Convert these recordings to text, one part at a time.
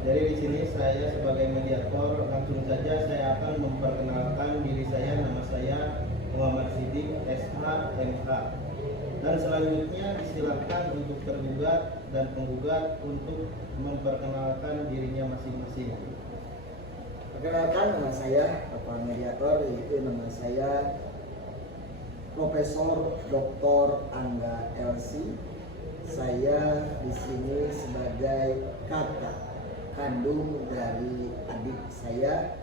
Jadi di sini saya sebagai mediator, langsung saja saya akan memperkenalkan diri saya. Nama saya Muhammad Siddiq SH MH. Dan selanjutnya disilakan untuk tergugat dan penggugat untuk memperkenalkan dirinya masing-masing. Perkenalkan, nama saya Bapak Mediator, yaitu nama saya Profesor Dr. Angga LC. Saya di sini sebagai kakak kandung dari adik saya.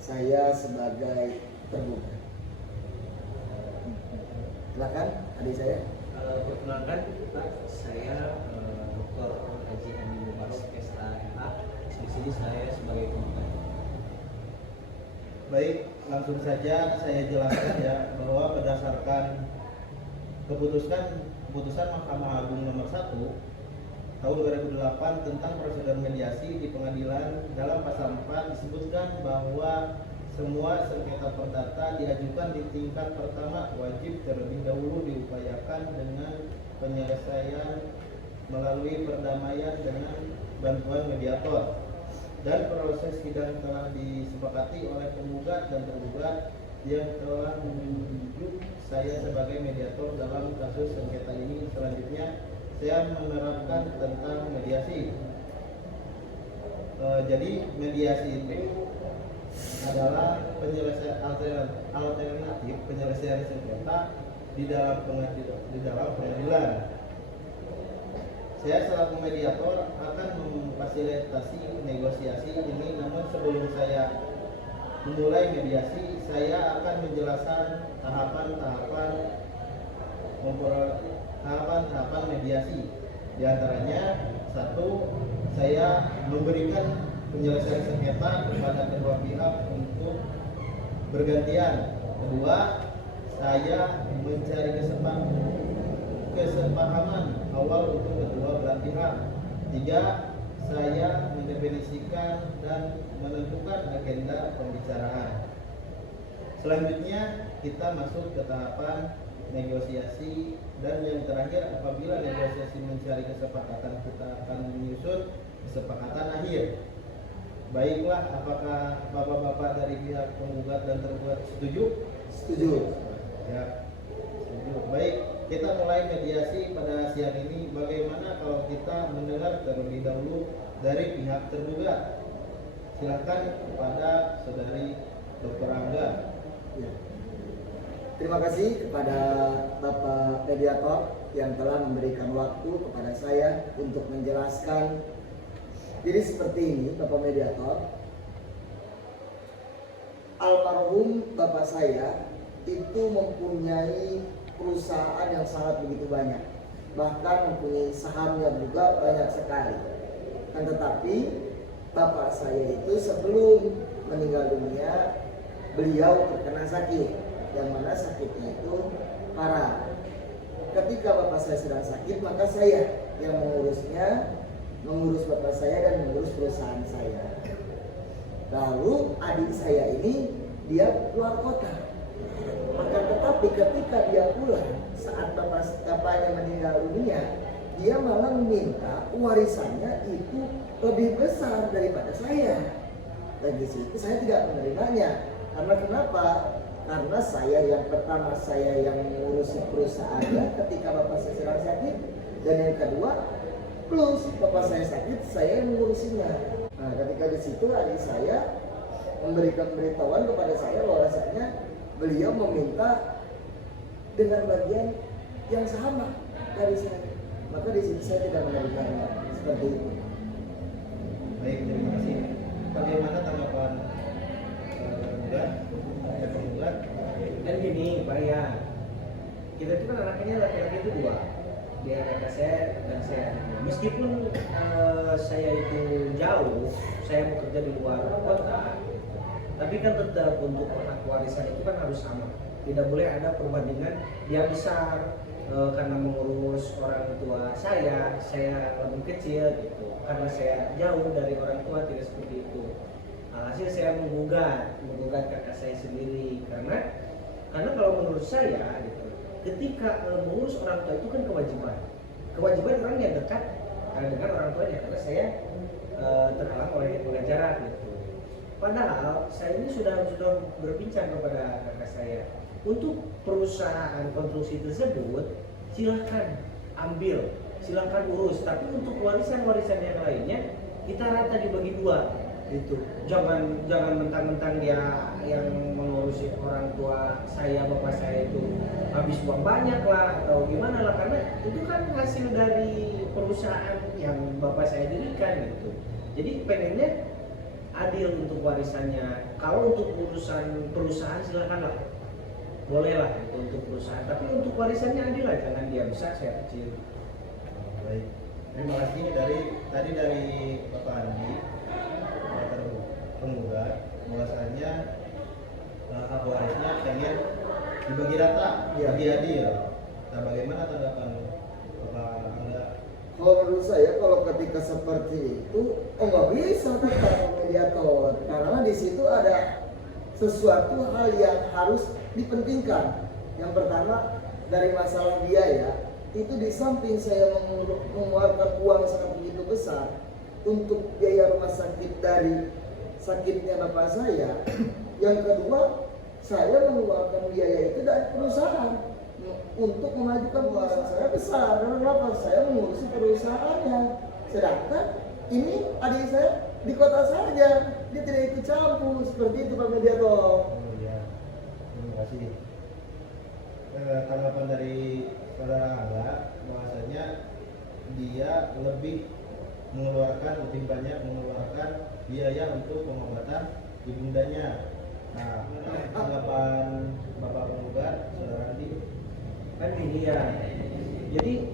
Saya sebagai tergugat. Silakan adik saya. Perkenalkan Pak, saya Dr. Haji Andi Mubarak SHMH. Di sini saya sebagai penggugat. Baik, langsung saja saya jelaskan ya bahwa berdasarkan keputusan Mahkamah Agung nomor 1 tahun 2008 tentang prosedur mediasi di pengadilan, dalam pasal 4 disebutkan bahwa semua sengketa perdata diajukan di tingkat pertama wajib terlebih dahulu diupayakan dengan penyelesaian melalui perdamaian dengan bantuan mediator, dan proses sidang telah disepakati oleh penggugat dan tergugat yang telah menunjuk saya sebagai mediator dalam kasus sengketa ini. Selanjutnya saya menerapkan tentang mediasi. Jadi mediasi itu adalah penyelesaian alternatif penyelesaian sengketa di dalam pengadilan. Saya selaku mediator akan memfasilitasi negosiasi ini, namun sebelum saya memulai mediasi, saya akan menjelaskan tahapan mediasi. Di antaranya, 1, saya memberikan penyelesaian sengketa kepada kedua pihak untuk bergantian. 2, saya mencari kesepahaman awal untuk kedua belah pihak. 3, saya mendefinisikan dan menentukan agenda pembicaraan. Selanjutnya kita masuk ke tahapan negosiasi, dan yang terakhir apabila negosiasi mencari kesepakatan, kita akan menyusun kesepakatan akhir. Baiklah, apakah bapak-bapak dari pihak penggugat dan tergugat setuju? Setuju. Ya, setuju. Baik, kita mulai mediasi pada siang ini. Bagaimana kalau kita mendengar terlebih dahulu dari pihak tergugat? Silakan kepada saudari Dr. Angga. Ya. Terima kasih kepada Bapak Mediator yang telah memberikan waktu kepada saya untuk menjelaskan. Jadi seperti ini, Bapak Mediator, almarhum Bapak saya itu mempunyai perusahaan yang sangat begitu banyak, bahkan mempunyai sahamnya juga banyak sekali. Dan tetapi Bapak saya itu sebelum meninggal dunia, beliau terkena sakit, yang mana sakitnya itu parah. Ketika Bapak saya sedang sakit, maka saya yang mengurus Bapak saya dan mengurus perusahaan saya. Lalu adik saya ini dia keluar kota. Maka tetapi ketika dia pulang saat bapaknya meninggal dunia, dia malah meminta warisannya itu lebih besar daripada saya. Dan di situ saya tidak menerimanya. Karena kenapa? Karena saya yang pertama, saya yang mengurusi perusahaannya ketika bapak saya sedang sakit, dan yang kedua plus bapak saya sakit, saya yang mengurusinya. Nah, ketika di situ adik saya memberikan pemberitahuan kepada saya bahwasanya beliau meminta dengan bagian yang sama dari saya. Maka di situ saya tidak menerimanya seperti itu. Baik, terima kasih. Bagaimana tanggapan penggugat? Dan gini Pak ya, kita itu kan anaknya laki-laki itu 2, dia kakak saya dan saya. Meskipun saya itu jauh, saya bekerja di luar kota, tapi kan tetap untuk hak warisan itu kan harus sama. Tidak boleh ada perbandingan dia besar karena mengurus orang tua saya lebih kecil gitu. Karena saya jauh dari orang tua, tidak seperti itu. Hasil saya menggugat kakak saya sendiri karena kalau menurut saya gitu, ketika mengurus orang tua itu kan kewajiban orang yang dekat dengan orang tuanya karena saya terhalang oleh pengacara gitu. Padahal saya ini sudah berbincang kepada kakak saya untuk perusahaan konstruksi tersebut silahkan ambil, silahkan urus, tapi untuk warisan-warisan yang lainnya kita rata dibagi dua gitu. Jangan mentang-mentang dia yang mengurusi orang tua saya, bapak saya itu habis uang banyak lah atau gimana lah, karena itu kan hasil dari perusahaan yang bapak saya dirikan gitu. Jadi pengennya adil untuk warisannya. Kalau untuk urusan perusahaan silakanlah, bolehlah gitu untuk perusahaan, tapi untuk warisannya adil lah, jangan dia besar saya kecil. Baik, terima kasih dari Bapak Andi, penggugat, bahwasanya hak warisnya pengen dibagi rata, dibagi adil. Nah, bagaimana tanggapan Bapak Angga? Kalau menurut saya kalau ketika seperti itu nggak bisa tetap mediator, karena di situ ada sesuatu hal yang harus dipentingkan. Yang pertama dari masalah biaya, itu di samping saya mengeluarkan uang sangat begitu besar untuk biaya rumah sakit dari sakitnya bapak saya, yang kedua saya mengeluarkan biaya itu dari perusahaan untuk mengajukan uang saya besar, karena kenapa? Saya mengurusi perusahaannya, sedangkan ini adik saya di kota saja, dia tidak ikut campur. Seperti itu Pak Mediator. Oh iya, terima kasih. Tanggapan dari saudara Angga bahwasanya dia lebih banyak mengeluarkan biaya untuk pengobatan ibundanya. Nah, tanggapan Bapak penggugat, saudara Andi? Kan ini ya, jadi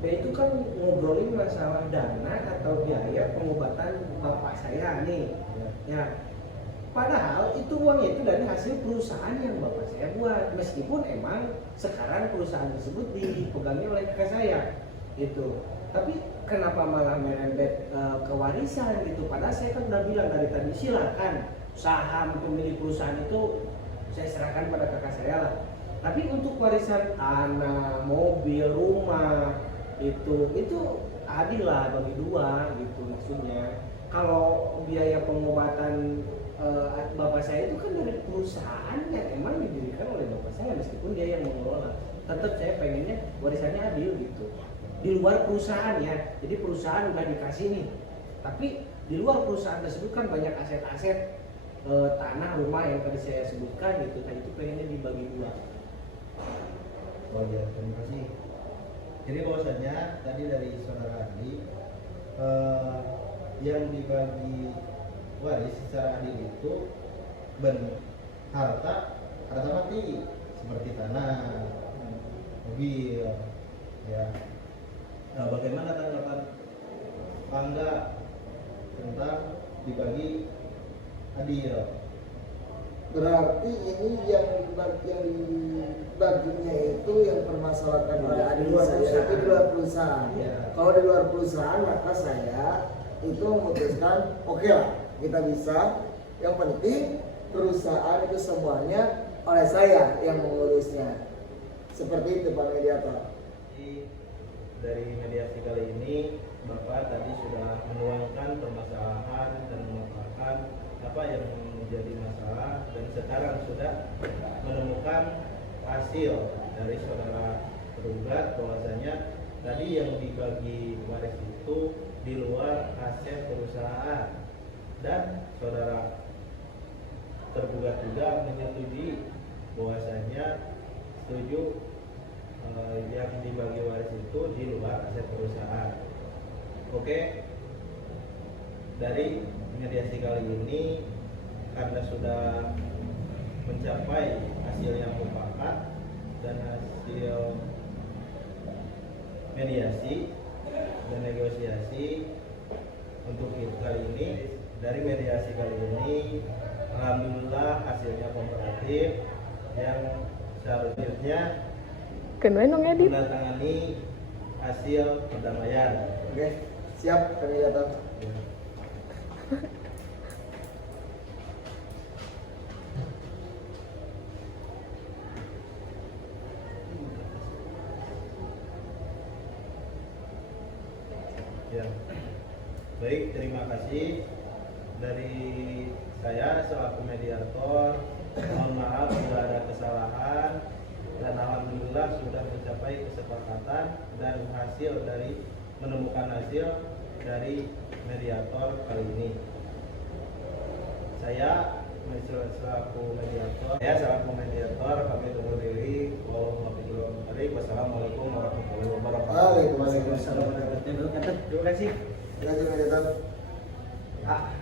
itu kan ngobrolin masalah dana atau biaya pengobatan bapak saya nih ya, padahal itu uangnya itu dari hasil perusahaan yang bapak saya buat, meskipun emang sekarang perusahaan tersebut dipegangi oleh kakak saya gitu. Tapi kenapa malah merembet ke warisan gitu, padahal saya kan udah bilang dari tadi silakan saham pemilik perusahaan itu saya serahkan pada kakak saya lah. Tapi untuk warisan tanah, mobil, rumah itu adil lah bagi dua gitu maksudnya. Kalau biaya pengobatan bapak saya itu kan dari perusahaan yang emang didirikan oleh bapak saya, meskipun dia yang mengelola. Tetap saya pengennya warisannya adil gitu. Di luar perusahaan ya. Jadi perusahaan udah dikasih nih. Tapi di luar perusahaan tersebut kan banyak aset-aset tanah, rumah yang tadi saya sebutkan gitu. Nah itu pengennya dibagi dua. Oh ya, terima kasih. Jadi bahwasanya tadi dari saudara Andi, yang dibagi waris secara adil itu harta mati seperti tanah, mobil, ya. Nah, bagaimana tanggapan Angga tentang dibagi adil? Berarti ini yang dibaginya itu yang permasalahan oleh adik saya itu di luar perusahaan. Ya. Kalau di luar perusahaan maka saya itu memutuskan oke lah kita bisa. Yang penting perusahaan itu semuanya oleh saya yang mengurusnya. Seperti itu Pak Mediator. Dari mediasi kali ini Bapak tadi sudah menuangkan permasalahan dan memaparkan apa yang menjadi masalah, dan sekarang sudah menemukan hasil dari saudara tergugat bahwasanya tadi yang dibagi waris itu di luar aset perusahaan, dan saudara tergugat juga menyetujui bahwasanya setuju yang dibagi waris itu di luar aset perusahaan. Oke, dari mediasi kali ini karena sudah mencapai hasil yang mufakat dan hasil mediasi dan negosiasi untuk kali ini, dari mediasi kali ini alhamdulillah hasilnya kooperatif, yang selanjutnya menandatangani hasil perdamaian. Oke, siap Pak Mediator. Ya, Baik, terima kasih dari saya selaku mediator. Mohon maaf bila ada kesalahan, dan alhamdulillah sudah mencapai kesepakatan dan menemukan hasil dari mediator kali ini. Saya selaku mediator kami undur diri. Wassalamualaikum warahmatullahi wabarakatuh. Waalaikumsalam warahmatullahi wabarakatuh. Terima kasih. Terima kasih mediator. Ah.